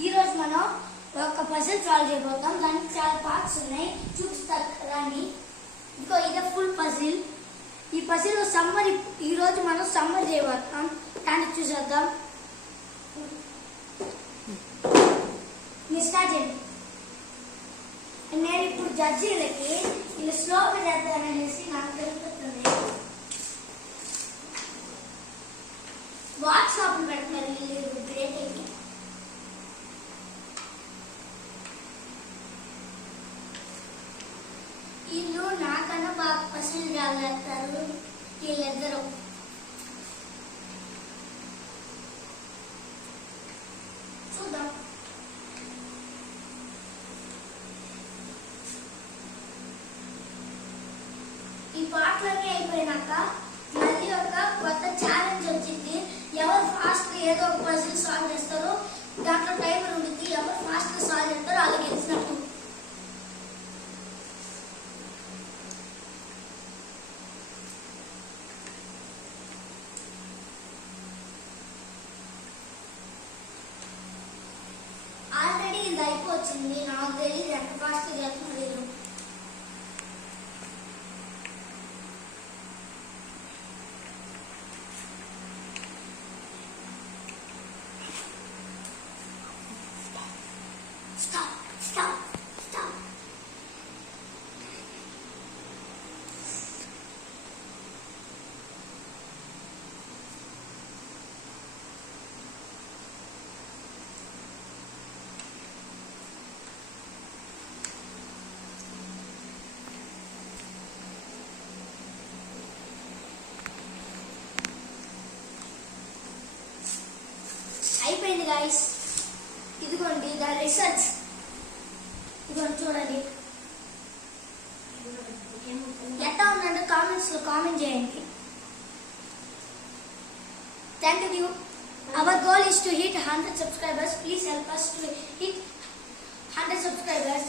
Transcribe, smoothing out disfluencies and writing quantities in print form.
ఈ రోజు మనం ఒక పజిల్ సాల్వ్ చేయబోతాం. దానికి చాలా పార్ట్స్ ఉన్నాయి, చూపిస్తా రాని. ఇంకో ఇదే ఫుల్ పజిల్. ఈ పజిల్ సమ్మర్. ఈ రోజు మనం సమ్మర్ చేయబోతాం. దాన్ని చూసేద్దాం. స్టార్ట్ చేయండి. నేను ఇప్పుడు జడ్జీలకి ఇలా స్లోగా చేద్దామనేసి నాకు తెలుస్తుంది. వాట్సాప్ పెడుతున్నారు వీళ్ళు గ్రేట్. వీళ్ళు నాకన్నా బాగా పసిలు రాగలుగుతారు వీళ్ళిద్దరూ. చూద్దాం. ఈ పాటలన్నీ అయిపోయినాక మళ్ళీ ఒక కొత్త ఛాలెంజ్ వచ్చింది. ఎవరు ఫాస్ట్ ఏదో ఒక పజిల్ సాల్వ్ చేస్తారో దాంట్లో టైమర్ ఉంటుంది. ఎవరు ఫాస్ట్ సాల్వ్ చేస్తారో అలా గెలిచినట్టు. ఆల్రెడీ ఇది అయిపోతుంది. నాకు తెలియదు ఎంత ఫాస్ట్ చేస్తున్నారు. Stop. అయిపోయింది గైస్. ఇదిగోండి ద రిజల్ట్స్. ఇదిగోండి చూడండి. ఎట్లా ఉందంటే కామెంట్స్ లో కామెంట్ చేయండి. Thank you. Our goal is to hit 100 subscribers. Please help us to hit 100 subscribers.